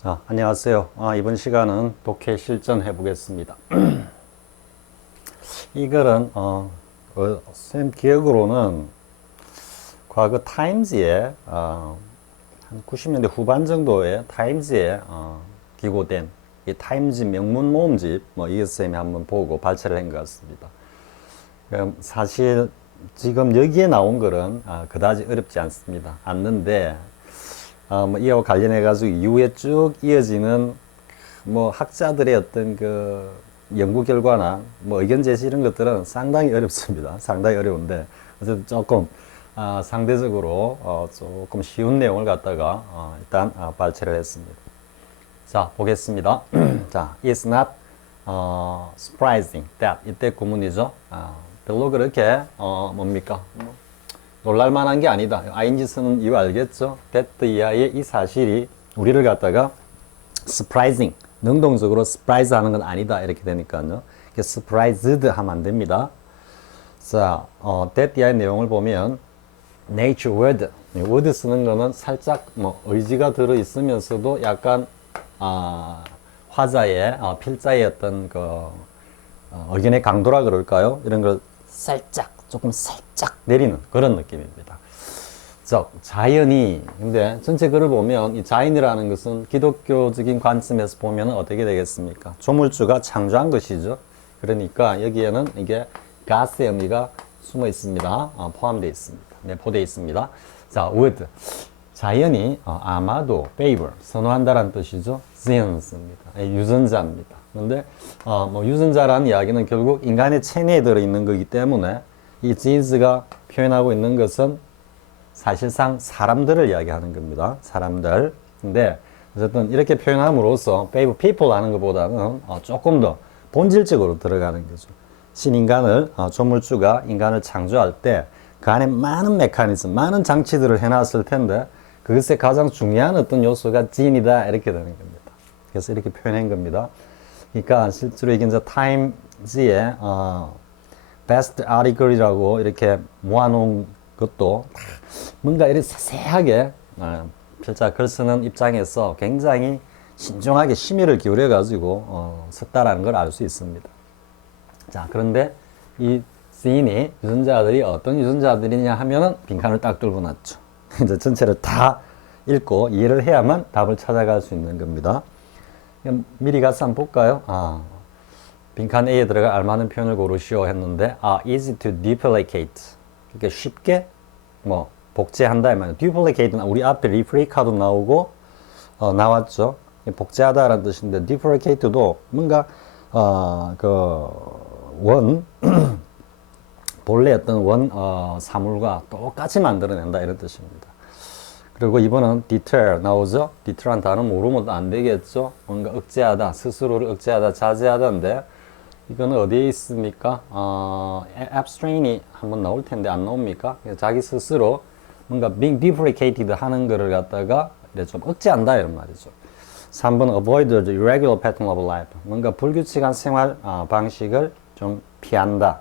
자, 안녕하세요. 이번 시간은 독해 실전 해보겠습니다. 이 글은, 선생님 기억으로는 과거 타임즈에, 한 90년대 후반 정도에 타임즈에, 기고된 이 타임즈 명문 모음집, 이 선생님이 한번 보고 발췌를 한 것 같습니다. 사실 지금 여기에 나온 글은 그다지 어렵지 않는데, 이와 관련해 가지고 이후에 쭉 이어지는 학자들의 어떤 그 연구 결과나 의견 제시 이런 것들은 상당히 어렵습니다. 상당히 어려운데 어쨌든 조금 상대적으로 조금 쉬운 내용을 갖다가 일단 발췌를 했습니다. 자, 보겠습니다. 자, it's not surprising that 이때 구문이죠. 별로 그렇게 뭡니까? 놀랄만한 게 아니다. ing 쓰는 이유 알겠죠? that 이하의 이 사실이 우리를 갖다가 surprising, 능동적으로 surprise 하는 건 아니다. 이렇게 되니까요. surprised 하면 안 됩니다. 자, that 이하의 내용을 보면 nature word, word 쓰는 거는 살짝 의지가 들어 있으면서도 약간 화자의 필자의 어떤 의견의 강도라 그럴까요? 이런 걸 조금 살짝 내리는 그런 느낌입니다. 즉, 자연이, 근데 전체 글을 보면 이 자연이라는 것은 기독교적인 관점에서 보면 어떻게 되겠습니까? 조물주가 창조한 것이죠. 그러니까 여기에는 이게 God의 의미가 숨어 있습니다. 포함되어 있습니다. 내포되어 있습니다. 자, would. 자연이 아마도 favor, 선호한다라는 뜻이죠. sens입니다. 유전자입니다. 근데 유전자라는 이야기는 결국 인간의 체내에 들어있는 거기 때문에 이 genes가 표현하고 있는 것은 사실상 사람들을 이야기하는 겁니다. 사람들. 근데 어쨌든 이렇게 표현함으로써 favor people 하는 것보다는 조금 더 본질적으로 들어가는 거죠. 신인간을, 조물주가 인간을 창조할 때 그 안에 많은 메커니즘, 많은 장치들을 해놨을 텐데 그것에 가장 중요한 어떤 요소가 gene이다 이렇게 되는 겁니다. 그래서 이렇게 표현한 겁니다. 그러니까 실제로 이게 이제 타임즈의 베스트 아티클이라고 이렇게 모아놓은 것도 뭔가 이렇게 세세하게 필자 글 쓰는 입장에서 굉장히 신중하게 심의를 기울여 가지고 썼다라는 걸 알 수 있습니다. 자, 그런데 이 시인이 유전자들이 어떤 유전자들이냐 하면은 빈칸을 딱 뚫고 놨죠. 이제 전체를 다 읽고 이해를 해야만 답을 찾아갈 수 있는 겁니다. 미리 가서 한번 볼까요? 빈칸 A에 들어가 알맞은 표현을 고르시오 했는데, easy to duplicate. 그러니까 쉽게, 복제한다. 이 말이에요. duplicate는 우리 앞에 replica도 나오고, 나왔죠. 복제하다라는 뜻인데, duplicate도 뭔가, 본래 어떤 사물과 똑같이 만들어낸다. 이런 뜻입니다. 그리고 이번은 deter 나오죠? deter란 단어 모르면 안 되겠죠? 뭔가 억제하다, 스스로를 억제하다, 자제하다인데, 이거는 어디에 있습니까? abstrain이 한번 나올 텐데 안 나옵니까? 자기 스스로 뭔가 being deprecated 하는 거를 갖다가 좀 억제한다 이런 말이죠. 3번 avoid the irregular pattern of life. 뭔가 불규칙한 생활 방식을 좀 피한다.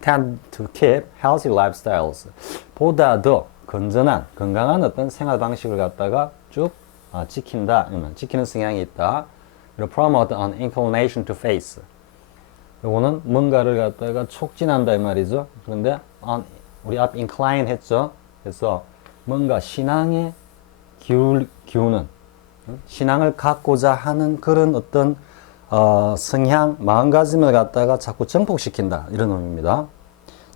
tend to keep healthy lifestyles. 보다 더 건강한 어떤 생활 방식을 갖다가 쭉 지킨다. 지키는 성향이 있다. 그리고 promote an inclination to faith. 요거는 뭔가를 갖다가 촉진한다 이 말이죠. 그런데 우리 앞 incline 했죠. 그래서 뭔가 신앙에 기우는 신앙을 갖고자 하는 그런 어떤 성향, 마음가짐을 갖다가 자꾸 정복시킨다 이런 의미입니다.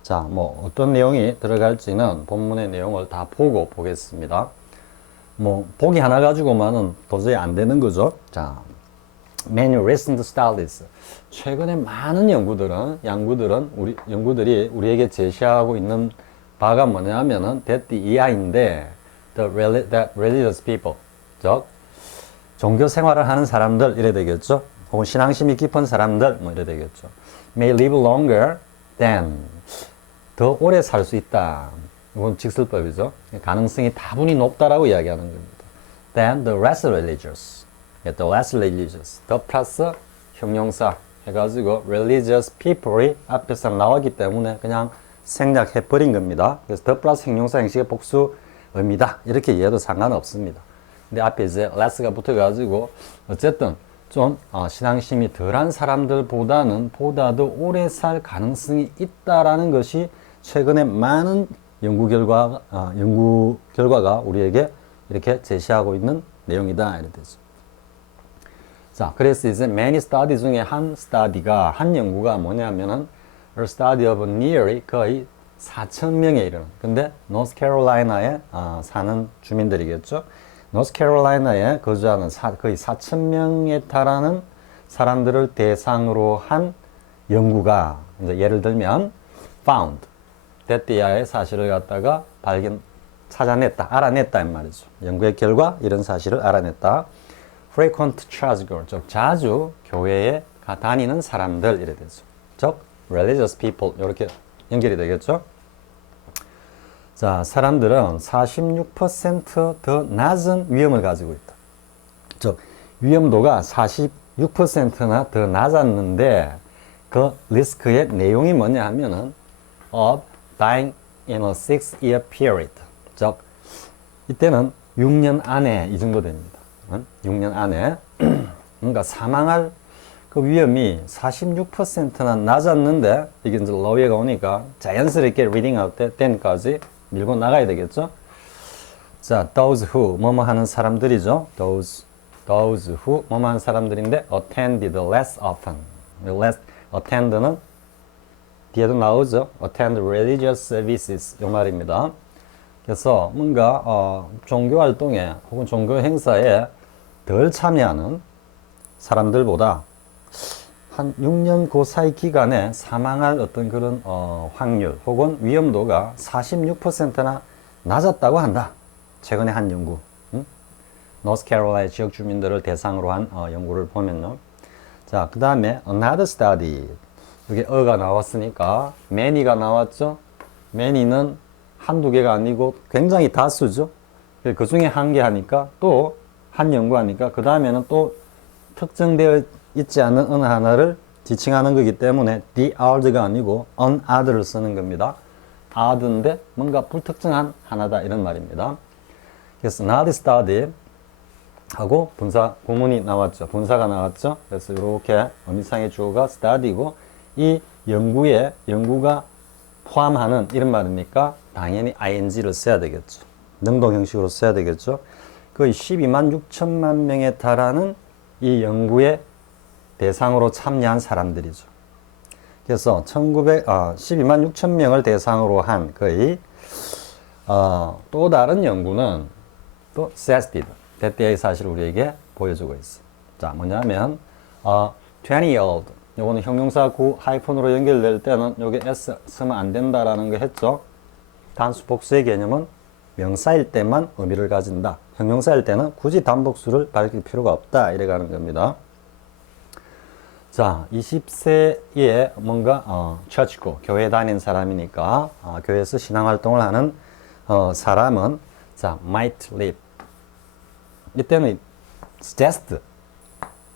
자, 어떤 내용이 들어갈지는 본문의 내용을 다 보고 보겠습니다. 보기 하나 가지고만은 도저히 안 되는 거죠. 자, many recent studies. 최근에 많은 연구들이 우리에게 제시하고 있는 바가 뭐냐면은 that 이하인데 that religious people, 즉 종교 생활을 하는 사람들 이래 되겠죠. 혹은 신앙심이 깊은 사람들 이래 되겠죠. may live longer than 더 오래 살 수 있다. 이건 직설법이죠. 가능성이 다분히 높다라고 이야기하는 겁니다. than the less religious. the less religious. 더 플러스 형용사 해가지고 religious people이 앞에서 나왔기 때문에 그냥 생략해버린 겁니다. 그래서 더 플러스 형용사 형식의 복수입니다. 이렇게 이해해도 상관없습니다. 근데 앞에 이제 less가 붙어가지고 어쨌든 좀 신앙심이 덜한 사람들보다는 보다도 오래 살 가능성이 있다라는 것이 최근에 많은 연구 결과가 우리에게 이렇게 제시하고 있는 내용이다 이렇게 되죠. 자, 그래서 이제 many study 중에 한 연구가 뭐냐면은 a study of nearly 거의 4,000명에 이르는. 근데 노스캐롤라이나에 사는 주민들이겠죠. 노스캐롤라이나에 거주하는 거의 4,000명에 달하는 사람들을 대상으로 한 연구가 이제 예를 들면 found 데띠아의 사실을 갖다가 알아냈다 이 말이죠. 연구의 결과 이런 사실을 알아냈다. frequent churchgoer, 즉 자주 교회에 다니는 사람들 이래 되죠. 즉 religious people 이렇게 연결이 되겠죠. 자, 사람들은 46%더 낮은 위험을 가지고 있다. 즉 위험도가 46%나 더 낮았는데 그 리스크의 내용이 뭐냐 하면은 of dying in a 6-year period. 즉 이때는 6년 안에 이 정도 됩니다. 6년 안에 그러니까 사망할 그 위험이 46%나 낮았는데 이게 이제 러위가 오니까 자연스럽게 리딩아웃 때까지 밀고 나가야 되겠죠. 자, those who 뭐뭐 하는 사람들이죠. those who 뭐뭐 하는 사람들인데 attended less often. attend는 뒤에도 나오죠. attend religious services 이 말입니다. 그래서 뭔가 종교 활동에 혹은 종교 행사에 덜 참여하는 사람들보다 한 6년 그 사이 기간에 사망할 어떤 그런 확률 혹은 위험도가 46%나 낮았다고 한다. 최근에 한 연구. 노스캐롤라이나 지역 주민들을 대상으로 한 연구를 보면요. 자, 그 다음에 another study. 여기 어가 나왔으니까 many가 나왔죠. many는 한두 개가 아니고 굉장히 다수죠. 그 중에 한 개 하니까 또 한 연구하니까 그 다음에는 또 특정되어 있지 않은 어느 하나를 지칭하는 거기 때문에 the oth가 아니고 another를 쓰는 겁니다. other인데 뭔가 불특정한 하나다 이런 말입니다. 그래서 another study 하고 분사 구문이 나왔죠. 분사가 나왔죠. 그래서 이렇게 어미상의 주어가 study고 이 연구가 포함하는 이런 말입니까? 당연히 ing를 써야 되겠죠. 능동 형식으로 써야 되겠죠. 거의 12만 6천만 명에 달하는 이 연구의 대상으로 참여한 사람들이죠. 그래서 12만 6천 명을 대상으로 한 거의 또 다른 연구는 또 SESDID, 대때의 사실을 우리에게 보여주고 있어요. 자, 뭐냐면 20-year-old 요거는 형용사 구 하이픈으로 연결될 때는 여기 s 쓰면 안 된다라는 거 했죠. 단수 복수의 개념은 명사일 때만 의미를 가진다. 형용사일 때는 굳이 단복수를 밝힐 필요가 없다. 이래 가는 겁니다. 자, 20세에 뭔가 처치고 교회 다니는 사람이니까 교회에서 신앙활동을 하는 사람은 자, might live. 이때는 suggest,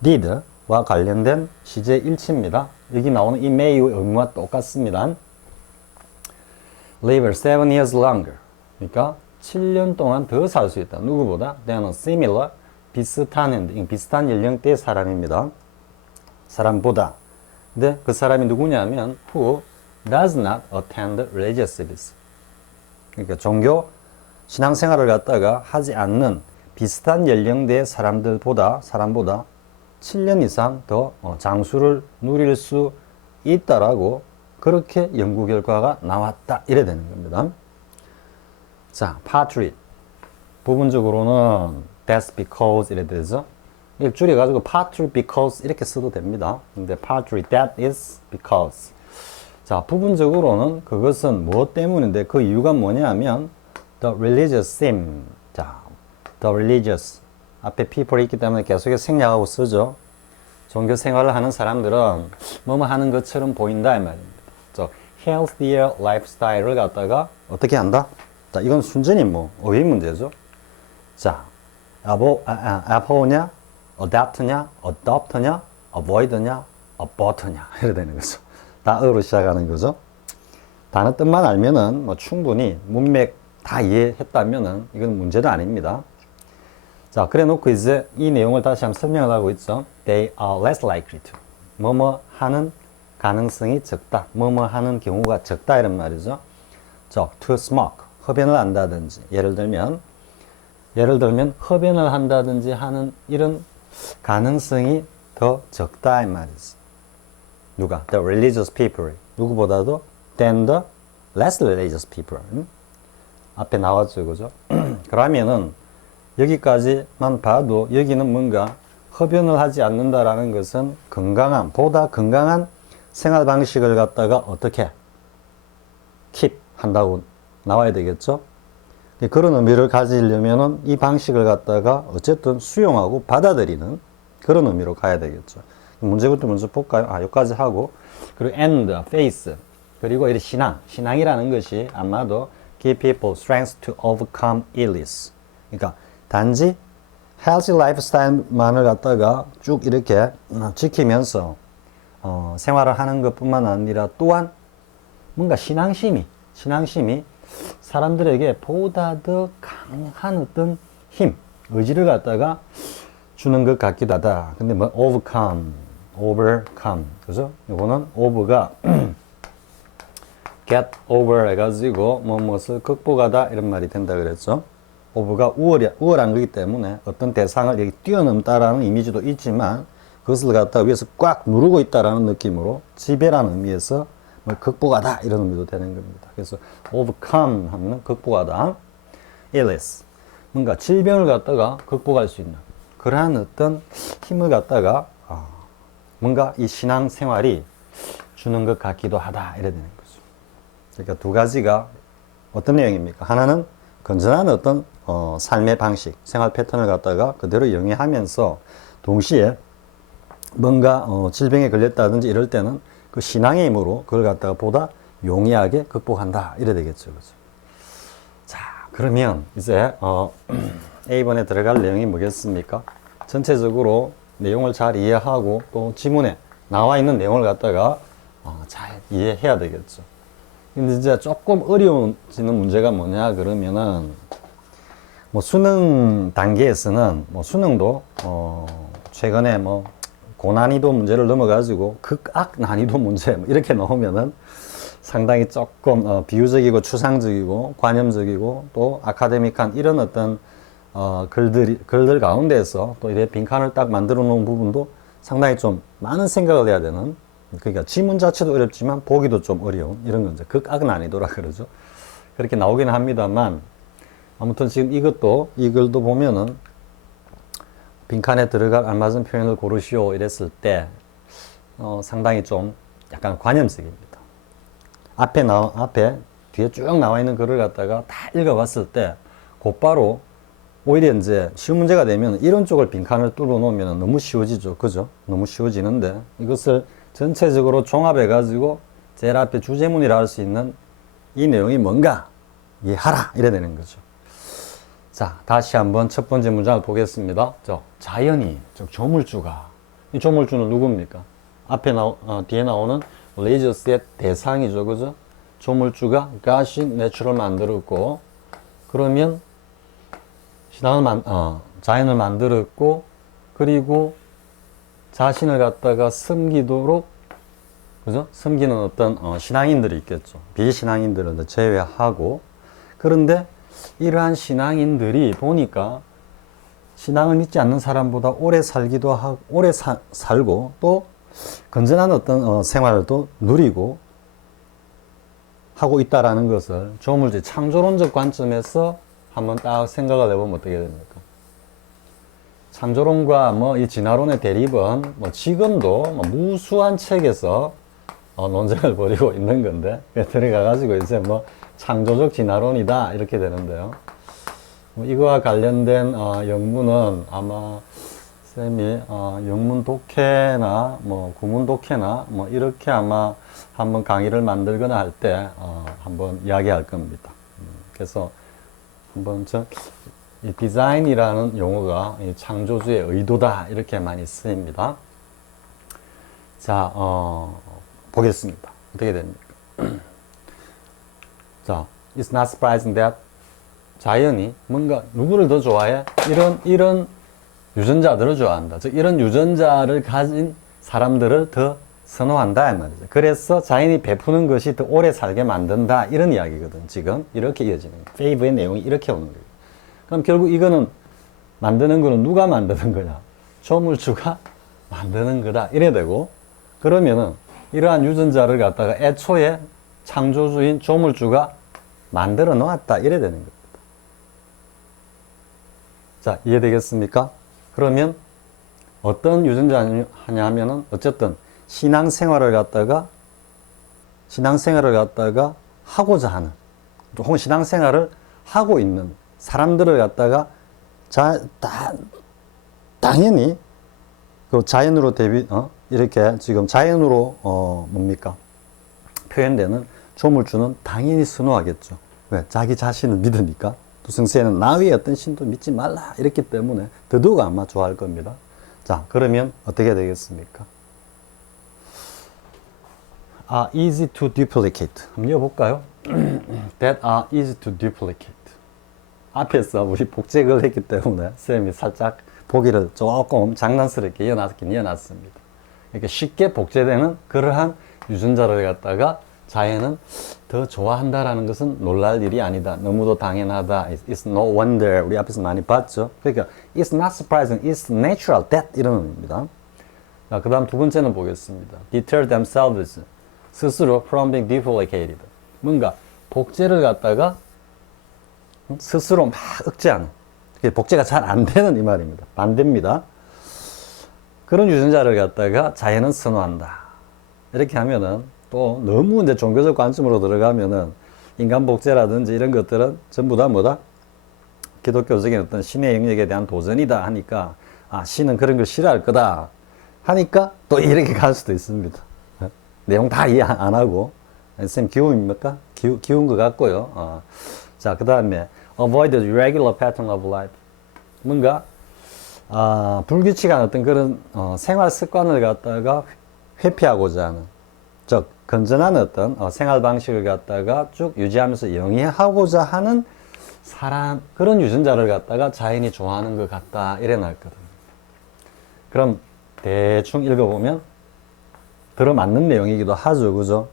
did와 관련된 시제 일치입니다. 여기 나오는 이 may의 의미와 똑같습니다. live 7 years longer. 그러니까 7년 동안 더 살 수 있다. 누구보다? than a similar, 비슷한 연령대의 사람입니다. 사람보다. 근데 그 사람이 누구냐면 who does not attend religious service. 그러니까 종교 신앙생활을 갖다가 하지 않는 비슷한 연령대의 사람보다 7년 이상 더 장수를 누릴 수 있다라고 그렇게 연구 결과가 나왔다. 이래 되는 겁니다. 자, partly 부분적으로는 that's because 이래 되죠. 이걸 줄여가지고 partly because 이렇게 써도 됩니다. 근데 partly that is because. 자, 부분적으로는 그것은 무엇 때문인데 그 이유가 뭐냐면 the religious theme. 자, the religious 앞에 people이 있기 때문에 계속해서 생략하고 쓰죠. 종교 생활을 하는 사람들은 뭐뭐 하는 것처럼 보인다 이 말입니다. 저 healthier lifestyle을 갖다가 어떻게 한다? 자, 이건 순전히 어휘 문제죠. 자, abhor냐, adapt냐, adopt냐, avoid냐, abort냐 이래 되는 거죠. 다 어로 시작하는 거죠. 단어 뜻만 알면은 충분히 문맥 다 이해했다면은 이건 문제도 아닙니다. 자, 그래 놓고 이제 이 내용을 다시 한번 설명을 하고 있죠. They are less likely to. 뭐뭐 하는 가능성이 적다. 뭐뭐 하는 경우가 적다 이런 말이죠. 자, to smoke. 흡연을 한다든지. 예를 들면 흡연을 한다든지 하는 이런 가능성이 더 적다 이 말이지. 누가? The religious people. 누구보다도 than the less religious people. 앞에 나왔죠, 그죠? 그러면은 여기까지만 봐도 여기는 뭔가 흡연을 하지 않는다라는 것은 건강한, 보다 건강한 생활 방식을 갖다가 어떻게 keep 한다고 나와야 되겠죠? 그런 의미를 가지려면은 이 방식을 갖다가 어쨌든 수용하고 받아들이는 그런 의미로 가야 되겠죠. 문제부터 먼저 볼까요? 여기까지 하고, 그리고 and, face, 그리고 이 신앙이라는 것이 아마도 give people strength to overcome illness. 그러니까 단지 healthy lifestyle만을 갖다가 쭉 이렇게 지키면서 생활을 하는 것뿐만 아니라 또한 뭔가 신앙심이 사람들에게 보다 더 강한 어떤 힘, 의지를 갖다가 주는 것 같기도 하다. 근데 뭐 overcome, 그죠? 이거는 over가 get over 해가지고 무엇을 극복하다 이런 말이 된다 그랬죠. over가 우월한 거기 때문에 어떤 대상을 여기 뛰어넘다라는 이미지도 있지만 그것을 갖다 위에서 꽉 누르고 있다라는 느낌으로 지배라는 의미에서 뭐 극복하다 이런 의미도 되는 겁니다. 그래서 overcome 하면 극복하다. illness 뭔가 질병을 갖다가 극복할 수 있는 그러한 어떤 힘을 갖다가 뭔가 이 신앙생활이 주는 것 같기도 하다 이래 되는 거죠. 그러니까 두 가지가 어떤 내용입니까? 하나는 건전한 어떤 삶의 방식, 생활 패턴을 갖다가 그대로 영위하면서 동시에 뭔가 질병에 걸렸다든지 이럴 때는 그 신앙의 힘으로 그걸 갖다가 보다 용이하게 극복한다 이래 되겠죠. 그죠? 자, 그러면 이제 A번에 들어갈 내용이 뭐겠습니까? 전체적으로 내용을 잘 이해하고 또 지문에 나와 있는 내용을 갖다가 잘 이해해야 되겠죠. 근데 이제 조금 어려워지는 문제가 뭐냐 그러면은 뭐 수능 단계에서는 뭐 수능도 최근에 뭐 고난이도 문제를 넘어가지고 극악 난이도 문제 뭐 이렇게 나오면은 상당히 조금 비유적이고 추상적이고 관념적이고 또 아카데믹한 이런 어떤 글들 가운데에서 또 이래 빈칸을 딱 만들어 놓은 부분도 상당히 좀 많은 생각을 해야 되는, 그러니까 지문 자체도 어렵지만 보기도 좀 어려운 이런 건 이제 극악 난이도라 그러죠. 그렇게 나오기는 합니다만 아무튼 지금 이 글도 보면은 빈칸에 들어갈 알맞은 표현을 고르시오 이랬을 때 상당히 좀 약간 관념적입니다. 앞에 뒤에 쭉 나와 있는 글을 갖다가 다 읽어봤을 때 곧바로 오히려 이제 쉬운 문제가 되면 이런 쪽을 빈칸을 뚫어 놓으면 너무 쉬워지죠. 그죠? 너무 쉬워지는데 이것을 전체적으로 종합해 가지고 제일 앞에 주제문이라 할 수 있는 이 내용이 뭔가 이해하라 이래 되는 거죠. 자, 다시 한번 첫 번째 문장을 보겠습니다. 자연이, 조물주가. 이 조물주는 누굽니까? 뒤에 나오는 레이저스의 대상이죠. 그죠? 조물주가 가시 내추럴 만들었고, 그러면 자연을 만들었고, 그리고 자신을 갖다가 섬기도록, 그죠? 섬기는 어떤 신앙인들이 있겠죠. 비신앙인들을 제외하고, 그런데 이러한 신앙인들이 보니까 신앙을 믿지 않는 사람보다 오래 살기도 하고, 살고, 또 건전한 어떤 생활도 누리고 하고 있다라는 것을 조물주의 창조론적 관점에서 한번 딱 생각을 해보면 어떻게 됩니까? 창조론과 이 진화론의 대립은 지금도 무수한 책에서 논쟁을 벌이고 있는 건데, 들어가가지고 이제 창조적 진화론이다 이렇게 되는데요. 이거와 관련된 영문은 아마 쌤이 영문 독해나 구문 독해나 이렇게 아마 한번 강의를 만들거나 할 때 한번 이야기할 겁니다. 그래서 한번 이 디자인이라는 용어가 이 창조주의 의도다 이렇게 많이 쓰입니다. 자, 보겠습니다. 어떻게 됩니까? 자, it's not surprising that 자연이 뭔가 누구를 더 좋아해? 이런 유전자들을 좋아한다. 즉 이런 유전자를 가진 사람들을 더 선호한다 이 말이죠. 그래서 자연이 베푸는 것이 더 오래 살게 만든다 이런 이야기거든. 지금 이렇게 이어지는 거야. 페이브의 내용이 이렇게 오는 거예요. 그럼 결국 이거는 만드는 거는 누가 만드는 거냐? 조물주가 만드는 거다 이래 되고, 그러면은 이러한 유전자를 갖다가 애초에 창조주인 조물주가 만들어 놓았다 이래 되는 겁니다. 자, 이해되겠습니까? 그러면 어떤 유전자 하냐면은 어쨌든 신앙생활을 갖다가 하고자 하는, 혹은 신앙생활을 하고 있는 사람들을 갖다가 당연히 그 자연으로 이렇게 지금 자연으로 뭡니까? 표현되는 조물주는 당연히 선호하겠죠. 왜? 자기 자신을 믿으니까. 또 성서에는 나 외에 어떤 신도 믿지 말라 이랬기 때문에 더더욱 아마 좋아할 겁니다. 자, 그러면 어떻게 되겠습니까? are easy to duplicate. 한번 읽어볼까요? that are easy to duplicate. 앞에서 우리 복제를 했기 때문에 쌤이 살짝 보기를 조금 장난스럽게 이어놨습니다. 이렇게 쉽게 복제되는 그러한 유전자를 갖다가 자연은 더 좋아한다라는 것은 놀랄 일이 아니다. 너무도 당연하다. It's no wonder. 우리 앞에서 많이 봤죠. 그러니까 it's not surprising. It's natural that 이런 의미입니다. 자, 그 다음 두 번째는 보겠습니다. deter themselves. 스스로 from being duplicated. 뭔가 복제를 갖다가 스스로 막 억제하는. 복제가 잘 안 되는 이 말입니다. 반대입니다. 그런 유전자를 갖다가 자연은 선호한다. 이렇게 하면은 또 너무 이제 종교적 관점으로 들어가면은 인간 복제라든지 이런 것들은 전부 다 뭐다? 기독교적인 어떤 신의 영역에 대한 도전이다 하니까, 아, 신은 그런 걸 싫어할 거다 하니까 또 이렇게 갈 수도 있습니다. 내용 다 이해 안 하고. 쌤 기움입니까? 기운 것 같고요. 자, 그 다음에 avoid the regular pattern of life. 뭔가 불규칙한 어떤 그런 생활 습관을 갖다가 회피하고자 하는, 즉 건전한 어떤 생활 방식을 갖다가 쭉 유지하면서 영위하고자 하는 사람, 그런 유전자를 갖다가 자연이 좋아하는 것 같다 이래 나왔거든요. 그럼 대충 읽어보면 들어맞는 내용이기도 하죠, 그죠?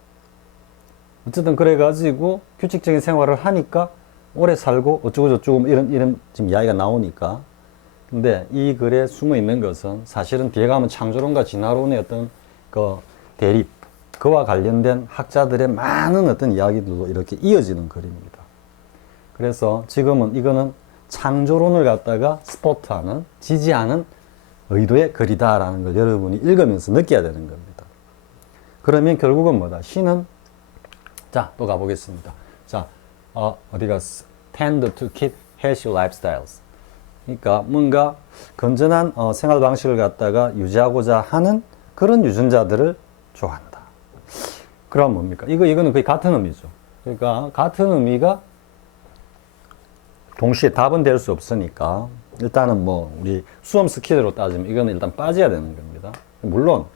어쨌든 그래가지고 규칙적인 생활을 하니까 오래 살고 어쩌고저쩌고 이런 지금 이야기가 나오니까. 근데 이 글에 숨어 있는 것은 사실은 뒤에 가면 창조론과 진화론의 어떤 그 대립, 그와 관련된 학자들의 많은 어떤 이야기들도 이렇게 이어지는 글입니다. 그래서 지금은 이거는 창조론을 갖다가 스포트하는, 지지하는 의도의 글이다라는 걸 여러분이 읽으면서 느껴야 되는 겁니다. 그러면 결국은 뭐다? 신은, 자, 또 가보겠습니다. 자, 어디 갔어? tend to keep healthy lifestyles. 그러니까 뭔가 건전한 생활 방식을 갖다가 유지하고자 하는 그런 유전자들을 좋아한다. 그럼 뭡니까? 이거는 거의 같은 의미죠. 그러니까 같은 의미가 동시에 답은 될 수 없으니까 일단은 뭐 우리 수험 스킬로 따지면 이거는 일단 빠져야 되는 겁니다. 물론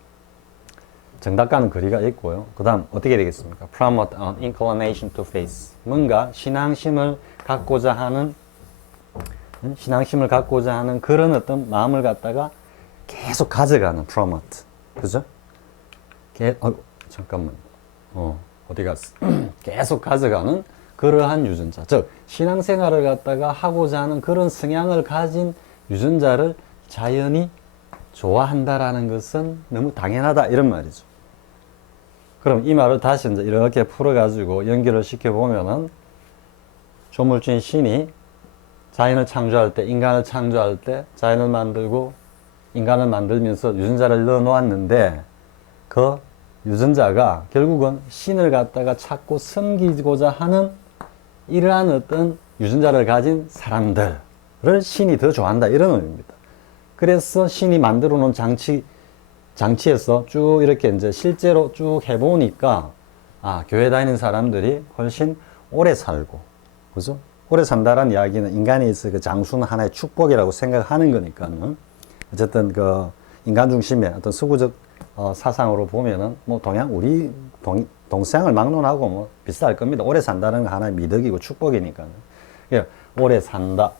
정답과는 거리가 있고요. 그 다음 어떻게 되겠습니까? promote an inclination to faith. 뭔가 신앙심을 갖고자 하는 그런 어떤 마음을 갖다가 계속 가져가는 promote. 그죠? 잠깐만. 어디 갔어? 계속 가져가는 그러한 유전자. 즉, 신앙생활을 갖다가 하고자 하는 그런 성향을 가진 유전자를 자연이 좋아한다라는 것은 너무 당연하다. 이런 말이죠. 그럼 이 말을 다시 이제 이렇게 풀어가지고 연결을 시켜보면은 조물주인 신이 자연을 창조할 때, 인간을 창조할 때 자연을 만들고 인간을 만들면서 유전자를 넣어 놓았는데 그 유전자가 결국은 신을 갖다가 찾고 섬기고자 하는 이러한 어떤 유전자를 가진 사람들을 신이 더 좋아한다. 이런 의미입니다. 그래서 신이 만들어 놓은 장치에서 쭉 이렇게 이제 실제로 쭉 해보니까, 교회 다니는 사람들이 훨씬 오래 살고, 그죠? 오래 산다라는 이야기는 인간에 있어 그 장수는 하나의 축복이라고 생각하는 거니까는, 어쨌든 그 인간 중심의 어떤 서구적 사상으로 보면은 뭐 우리 동서양을 막론하고 뭐 비슷할 겁니다. 오래 산다는 거 하나의 미덕이고 축복이니까는. 오래 산다.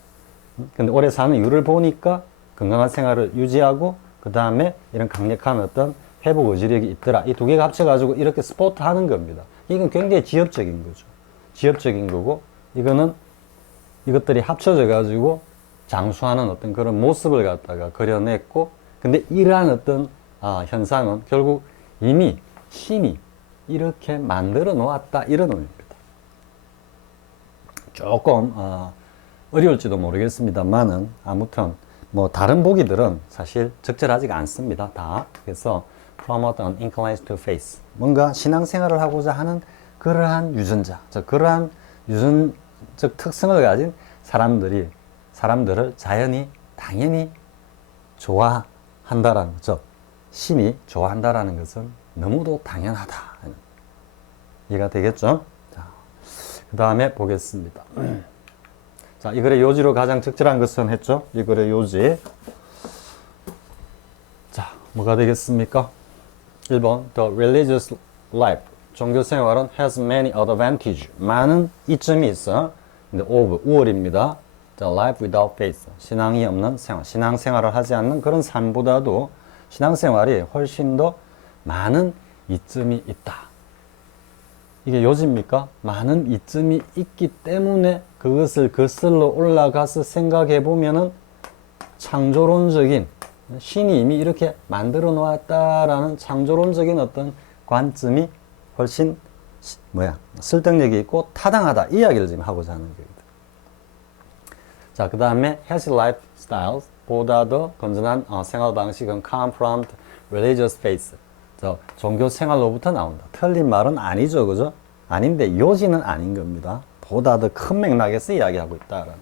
근데 오래 사는 이유를 보니까 건강한 생활을 유지하고 그 다음에 이런 강력한 어떤 회복 의지력이 있더라. 이 두 개가 합쳐가지고 이렇게 스포트 하는 겁니다. 이건 굉장히 지엽적인 거죠. 지엽적인 거고, 이거는 이것들이 합쳐져 가지고 장수하는 어떤 그런 모습을 갖다가 그려냈고, 근데 이러한 어떤 현상은 결국 이미 신이 이렇게 만들어 놓았다, 이런 의미입니다. 조금 어려울지도 모르겠습니다만은 아무튼 뭐 다른 보기들은 사실 적절하지가 않습니다. 다. 그래서 promote an inclination to faith. 뭔가 신앙생활을 하고자 하는 그러한 유전자, 그러한 유전적 특성을 가진 사람들을 자연이 당연히 좋아한다라는 거죠. 신이 좋아한다라는 것은 너무도 당연하다. 이해가 되겠죠? 자, 그 다음에 보겠습니다. 자, 이 글의 요지로 가장 적절한 것은 했죠? 이 글의 요지. 자, 뭐가 되겠습니까? 1번, The religious life. 종교 생활은 has many advantages. 많은 이점이 있어. 근데 of, 우월입니다. The life without faith. 신앙이 없는 생활. 신앙생활을 하지 않는 그런 삶보다도 신앙생활이 훨씬 더 많은 이점이 있다. 이게 요지입니까? 많은 이점이 있기 때문에 그것을 거슬러 올라가서 생각해 보면은 창조론적인, 신이 이미 이렇게 만들어 놓았다라는 창조론적인 어떤 관점이 훨씬 설득력이 있고 타당하다, 이 이야기를 지금 하고자 하는 겁니다. 자, 그 다음에 healthy lifestyle 보다 더 건전한 생활 방식은 come from religious faith. 종교 생활로부터 나온다. 틀린 말은 아니죠, 그죠? 아닌데 요지는 아닌 겁니다. 보다 더 큰 맥락에서 이야기하고 있다라는.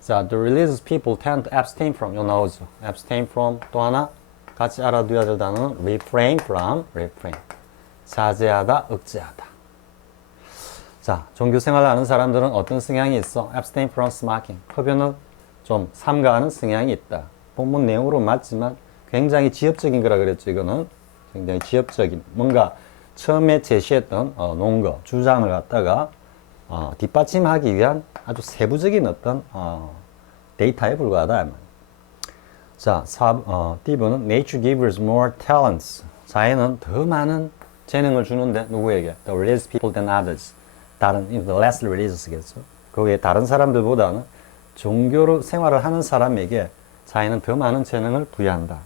자, the religious people tend to abstain from. 이거 나오죠. abstain from. 또 하나 같이 알아둬야 될 단어는 refrain from. 자제하다, 억제하다. 자, 종교 생활을 하는 사람들은 어떤 성향이 있어? abstain from smoking. 흡연을 좀 삼가하는 성향이 있다. 본문 내용으로 맞지만 굉장히 지엽적인 거라 그랬죠. 이거는 굉장히 지엽적인, 뭔가 처음에 제시했던 논거, 주장을 갖다가 뒷받침하기 위한 아주 세부적인 어떤 데이터에 불과하다. 자, D번은 Nature gives more talents. 자연은 더 많은 재능을 주는데 누구에게? The religious people than others. 다른, the less religious겠죠. 거기에 다른 사람들보다는 종교로 생활을 하는 사람에게 자연은 더 많은 재능을 부여한다.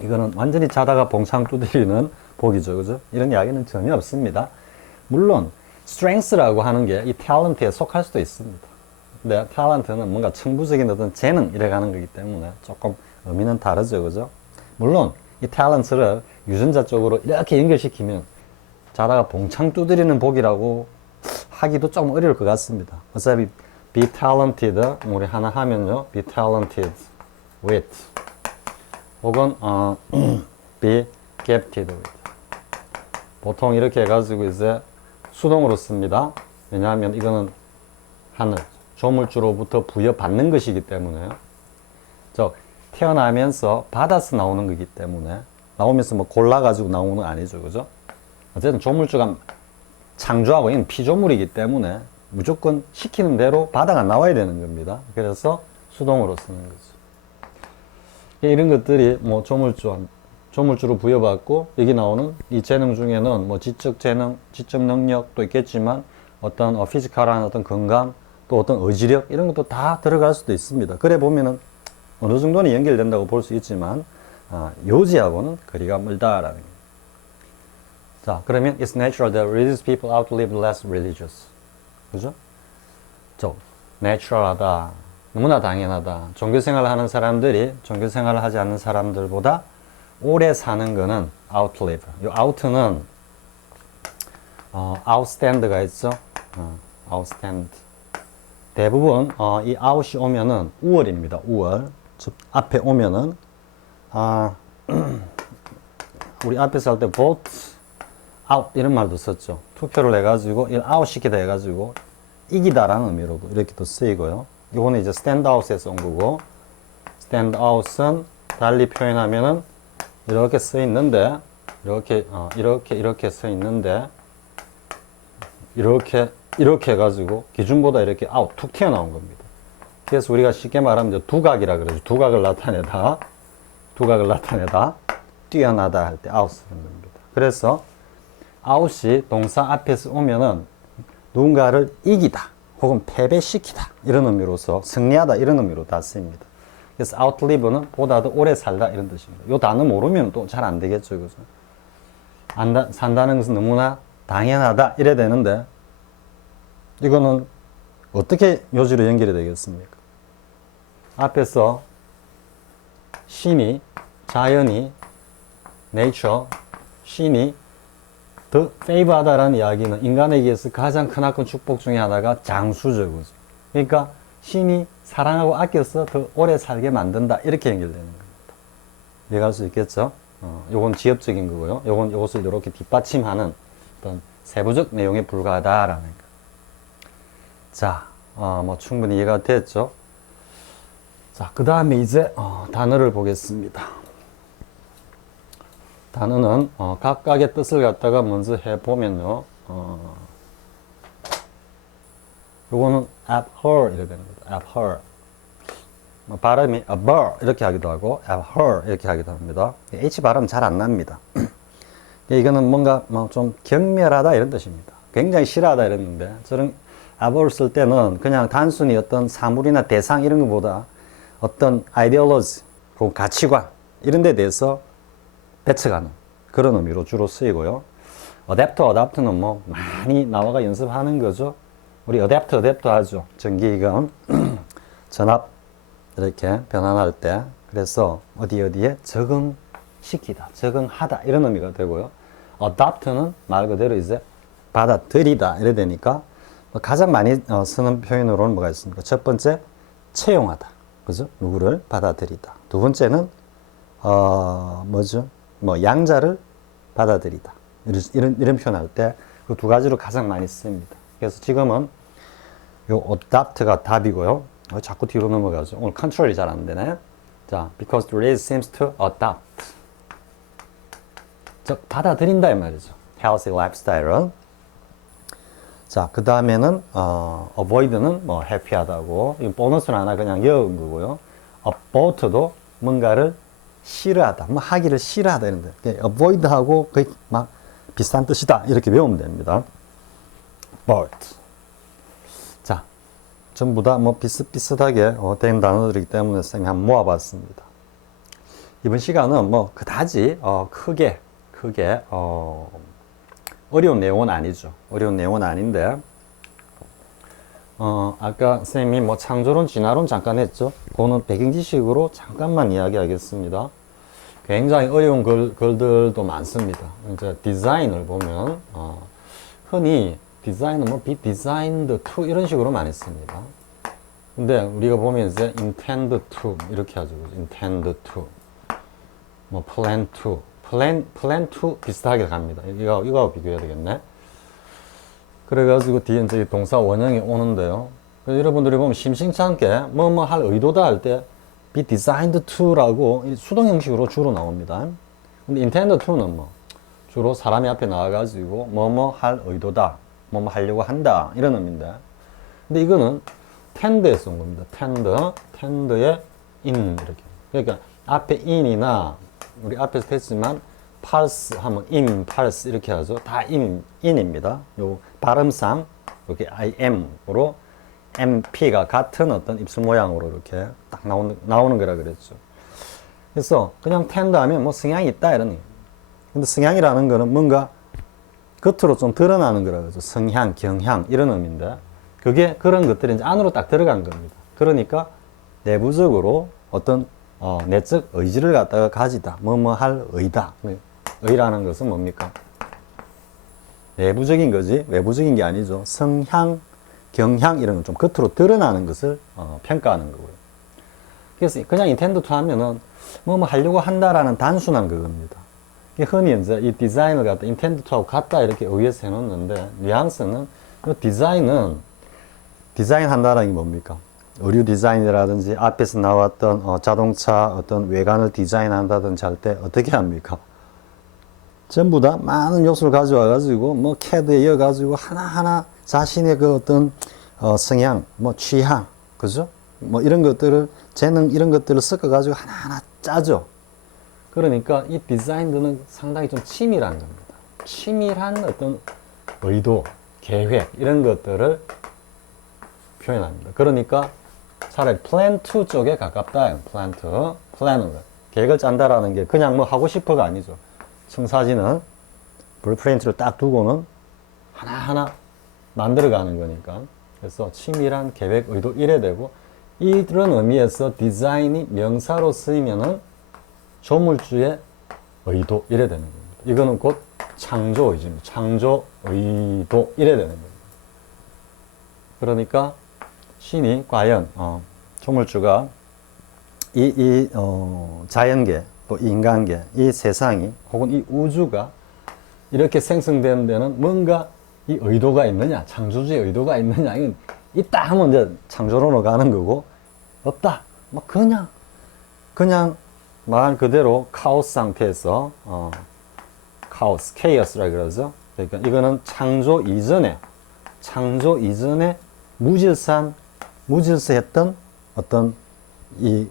이거는 완전히 자다가 봉창 두드리는 복이죠, 그죠? 이런 이야기는 전혀 없습니다. 물론 strength라고 하는 게 이 탤런트에 속할 수도 있습니다. 근데 탤런트는 뭔가 천부적인 어떤 재능 이래 가는 거기 때문에 조금 의미는 다르죠, 그죠? 물론 이 탤런트를 유전자 쪽으로 이렇게 연결시키면 자다가 봉창 두드리는 복이라고 하기도 조금 어려울 것 같습니다. 어차피 be talented 우리 하나 하면요, be talented with 혹은 be gifted with. 보통 이렇게 해가지고 이제 수동으로 씁니다. 왜냐하면 이거는 하늘, 조물주로부터 부여받는 것이기 때문에요. 태어나면서 받아서 나오는 거기 때문에, 나오면서 뭐 골라가지고 나오는 건 아니죠, 그죠? 어쨌든 조물주가 창조하고 있는 피조물이기 때문에 무조건 시키는 대로 바다가 나와야 되는 겁니다. 그래서 수동으로 쓰는 거죠. 이런 것들이 뭐 조물주로 부여받고, 여기 나오는 이 재능 중에는 뭐 지적 재능, 지적 능력도 있겠지만 어떤 피지컬한 어떤 건강, 또 어떤 의지력, 이런 것도 다 들어갈 수도 있습니다. 그래 보면은 어느 정도는 연결된다고 볼 수 있지만 요지하고는 거리가 멀다라는 거예요. 자, 그러면 it's natural that religious people outlive less religious. 그죠? natural하다, 너무나 당연하다. 종교생활을 하는 사람들이 종교생활을 하지 않는 사람들보다 오래 사는 거는 outlive. 이 out는 outstand가 있죠? outstand. 대부분 이 out이 오면은 우월입니다. 우월. 즉 앞에 오면은 우리 앞에서 할 때 vote out 이런 말도 썼죠. 투표를 해가지고 이 out 시키다 해가지고 이기다라는 의미로도 이렇게도 쓰이고요. 이거는 이제 stand out에서 온 거고, stand out은 달리 표현하면은 이렇게 써 있는데, 이렇게 써 있는데, 이렇게 이렇게 해가지고 기준보다 이렇게 아웃 툭 튀어나온 겁니다. 그래서 우리가 쉽게 말하면 이제 두각이라 그러죠. 두각을 나타내다 뛰어나다 할 때 아웃을 하는 겁니다. 그래서 아웃이 동사 앞에서 오면은 누군가를 이기다 혹은 패배시키다 이런 의미로서 승리하다 이런 의미로 다 쓰입니다. 그래서 outlive는 보다 더 오래 살다 이런 뜻입니다. 이 단어 모르면 또 잘 안 되겠죠. 그죠? 산다는 것은 너무나 당연하다 이래 되는데 이거는 어떻게 요지로 연결이 되겠습니까? 앞에서 신이, 자연이, nature, 신이 더 페이브하다라는 이야기는 인간에게서 가장 크나큰 축복 중에 하나가 장수죠. 그죠? 그러니까 신이 사랑하고 아껴서 더 오래 살게 만든다 이렇게 연결되는 겁니다. 이해할 수 있겠죠? 요건 지엽적인 거고요. 요건 요것을 이렇게 뒷받침하는 어떤 세부적 내용에 불과하다라는 거. 자, 뭐 충분히 이해가 됐죠? 자, 그 다음에 이제 단어를 보겠습니다. 단어는 각각의 뜻을 갖다가 먼저 해보면요. 요거는 abhor 이렇게 되는 거죠. abhor. 발음이 abhor 이렇게 하기도 하고 abhor 이렇게 하기도 합니다. H 발음 잘 안 납니다. 이거는 뭔가 좀 경멸하다 이런 뜻입니다. 굉장히 싫어하다 이랬는데 저는 abhor 쓸 때는 그냥 단순히 어떤 사물이나 대상 이런 것보다 어떤 ideology, 가치관 이런 데 대해서 배척하는 그런 의미로 주로 쓰이고요. adapt는 뭐 많이 나와가 연습하는 거죠. 우리 adapter 하죠. 전기기관 전압 이렇게 변환할 때 그래서 어디에 적응시키다, 적응하다 이런 의미가 되고요. adopt는 말 그대로 이제 받아들이다 이래 되니까 가장 많이 쓰는 표현으로는 뭐가 있습니까? 첫 번째 채용하다, 그죠? 누구를 받아들이다. 두 번째는 뭐죠? 뭐 양자를 받아들이다. 이런 표현할 때 그 두 가지로 가장 많이 씁니다. 그래서 지금은 요 adopt가 답이고요. 자꾸 뒤로 넘어가죠. 오늘 컨트롤이 잘 안 되네. 자, because the race seems to adopt. 즉 받아들인다 이 말이죠. healthy lifestyle을. 자, 그 다음에는 avoid는 뭐 happy하다고. 이 보너스는 하나 그냥 여은 거고요. about도 뭔가를 싫어하다, 뭐 하기를 싫어하다 이런데 avoid하고 거의 막 비슷한 뜻이다 이렇게 외우면 됩니다. about. 자, 전부 다 뭐 비슷비슷하게 된 단어들이기 때문에 쌤이 한번 모아봤습니다. 이번 시간은 뭐 그다지 크게 어려운 내용은 아니죠. 어려운 내용은 아닌데 아까 쌤이 뭐 창조론, 진화론 잠깐 했죠. 그거는 배경지식으로 잠깐만 이야기하겠습니다. 굉장히 어려운 글들도 많습니다. 이제 디자인을 보면 흔히 디자인은 뭐 be designed to 이런 식으로 많이 씁니다. 근데 우리가 보면 이제 intend to 이렇게 하죠. intend to, 뭐 plan to, plan to 비슷하게 갑니다. 이거 비교해야 되겠네. 그래가지고 뒤에 이제 동사 원형이 오는데요. 여러분들이 보면 심심치 않게 뭐 할 의도다 할 때 be designed to라고 수동 형식으로 주로 나옵니다. 근데 intend to는 뭐 주로 사람이 앞에 나와가지고 뭐 할 의도다, 뭐 하려고 한다 이런 의미인데, 근데 이거는 tend에 쓴 겁니다. tend의 in 이렇게. 그러니까 앞에 in이나 우리 앞에서 했지만 pulse 하면 impulse 이렇게 하죠. 다 in입니다. 요 발음상 이렇게 im으로 MP가 같은 어떤 입술 모양으로 이렇게 딱 나오는 거라 그랬죠. 그래서 그냥 tend 하면 뭐 성향이 있다 이런 얘기. 근데 성향이라는 거는 뭔가 겉으로 좀 드러나는 거라 그러죠. 성향, 경향 이런 의미인데 그게 그런 것들이 이제 안으로 딱 들어간 겁니다. 그러니까 내부적으로 어떤 내적 의지를 갖다가 가지다. 뭐 할 의다. 의라는 것은 뭡니까? 내부적인 거지 외부적인 게 아니죠. 성향, 경향 이런 건 좀 겉으로 드러나는 것을 평가하는 거고요. 그래서 그냥 intend to 하면은 뭐 하려고 한다라는 단순한 그겁니다. 흔히 이제 이 디자인을 갖다 intend to하고 같다 이렇게 의해서 해놓는데 뉘앙스는 이 디자인 한다는 게 뭡니까? 의류 디자인이라든지 앞에서 나왔던 자동차 어떤 외관을 디자인한다든지 할 때 어떻게 합니까? 전부 다 많은 요소를 가져와 가지고 뭐 CAD에 이어 가지고 하나하나 자신의 그 어떤 성향, 뭐 취향, 그죠? 뭐 이런 것들을 재능 이런 것들을 섞어가지고 하나하나 짜죠. 그러니까 이 디자인들은 상당히 좀 치밀한 겁니다. 치밀한 어떤 의도, 계획 이런 것들을 표현합니다. 그러니까 차라리 플랜 2 쪽에 가깝다. 플랜 2, 플랜은 계획을 짠다라는 게 그냥 뭐 하고 싶어가 아니죠. 청사진은 블루프린트를 딱 두고는 하나하나 만들어가는 거니까. 그래서 치밀한 계획, 의도 이래 되고, 이런 의미에서 디자인이 명사로 쓰이면은 조물주의 의도 이래 되는 겁니다. 이거는 곧 창조 의지입니다. 창조 의도 이래 되는 겁니다. 그러니까 신이 과연 조물주가 자연계 또 인간계 이 세상이 혹은 이 우주가 이렇게 생성되는 데는 뭔가 이 의도가 있느냐, 창조주의 의도가 있느냐, 이건 있다 하면 이제 창조론으로 가는 거고, 없다, 뭐 그냥 말 그대로 카오스 상태에서 카오스, 케이어스라 그러죠. 그러니까 이거는 창조 이전에 무질서했던 어떤 이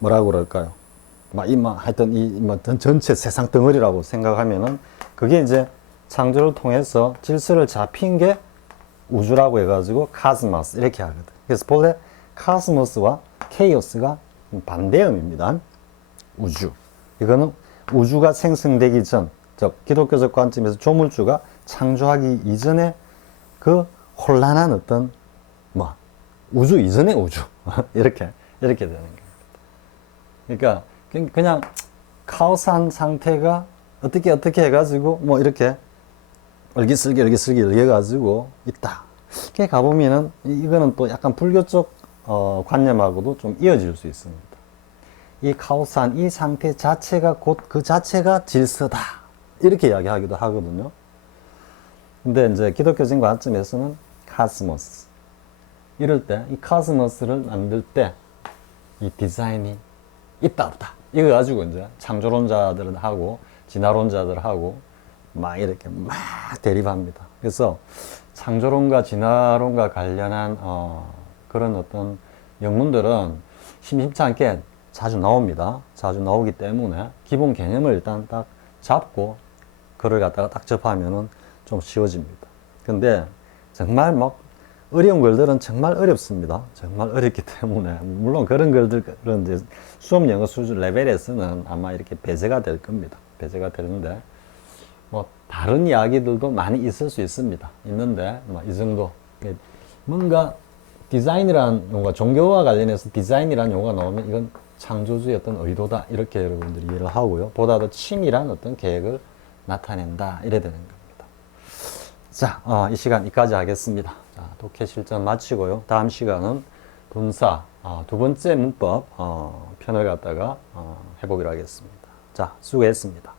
뭐라고 그럴까요? 하여튼 전체 세상 덩어리라고 생각하면은 그게 이제 창조를 통해서 질서를 잡힌 게 우주라고 해가지고 카스모스 이렇게 하거든. 그래서 본래 카스모스와 케이오스가 반대음입니다. 우주. 이거는 우주가 생성되기 전, 즉 기독교적 관점에서 조물주가 창조하기 이전에 그 혼란한 어떤 우주 이전의 우주 이렇게 되는 겁니다. 그러니까 그냥 카오스한 상태가 어떻게 해가지고 뭐 이렇게 얼기슬기 해가지고 있다. 이렇게 가보면은 이거는 또 약간 불교 쪽 관념하고도 좀 이어질 수 있습니다. 이 카오스한 이 상태 자체가 곧 그 자체가 질서다. 이렇게 이야기하기도 하거든요. 근데 이제 기독교적인 관점에서는 카스모스. 이럴 때, 이 카스모스를 만들 때, 이 디자인이 있다, 없다. 이거 가지고 이제 창조론자들하고, 진화론자들하고, 이렇게 대립합니다. 그래서 창조론과 진화론과 관련한, 그런 어떤 영문들은 심심치 않게 자주 나옵니다. 자주 나오기 때문에 기본 개념을 일단 딱 잡고, 글을 갖다가 딱 접하면은 좀 쉬워집니다. 근데 정말 어려운 글들은 정말 어렵습니다. 정말 어렵기 때문에 물론 그런 글들은 이제 수업 영어 수준 레벨에서는 아마 이렇게 배제가 될 겁니다. 배제가 되는데 다른 이야기들도 많이 있을 수 있습니다. 있는데 이 정도 뭔가 디자인이라는 용어가 종교와 관련해서 디자인이라는 용어가 나오면 이건 창조주의 어떤 의도다 이렇게 여러분들이 이해를 하고요. 보다 더 치밀한 어떤 계획을 나타낸다 이래 되는 겁니다. 자, 이 시간 여기까지 하겠습니다. 자, 독해 실전 마치고요. 다음 시간은 분사 두 번째 문법 편을 갖다가 해보기로 하겠습니다. 자, 수고했습니다.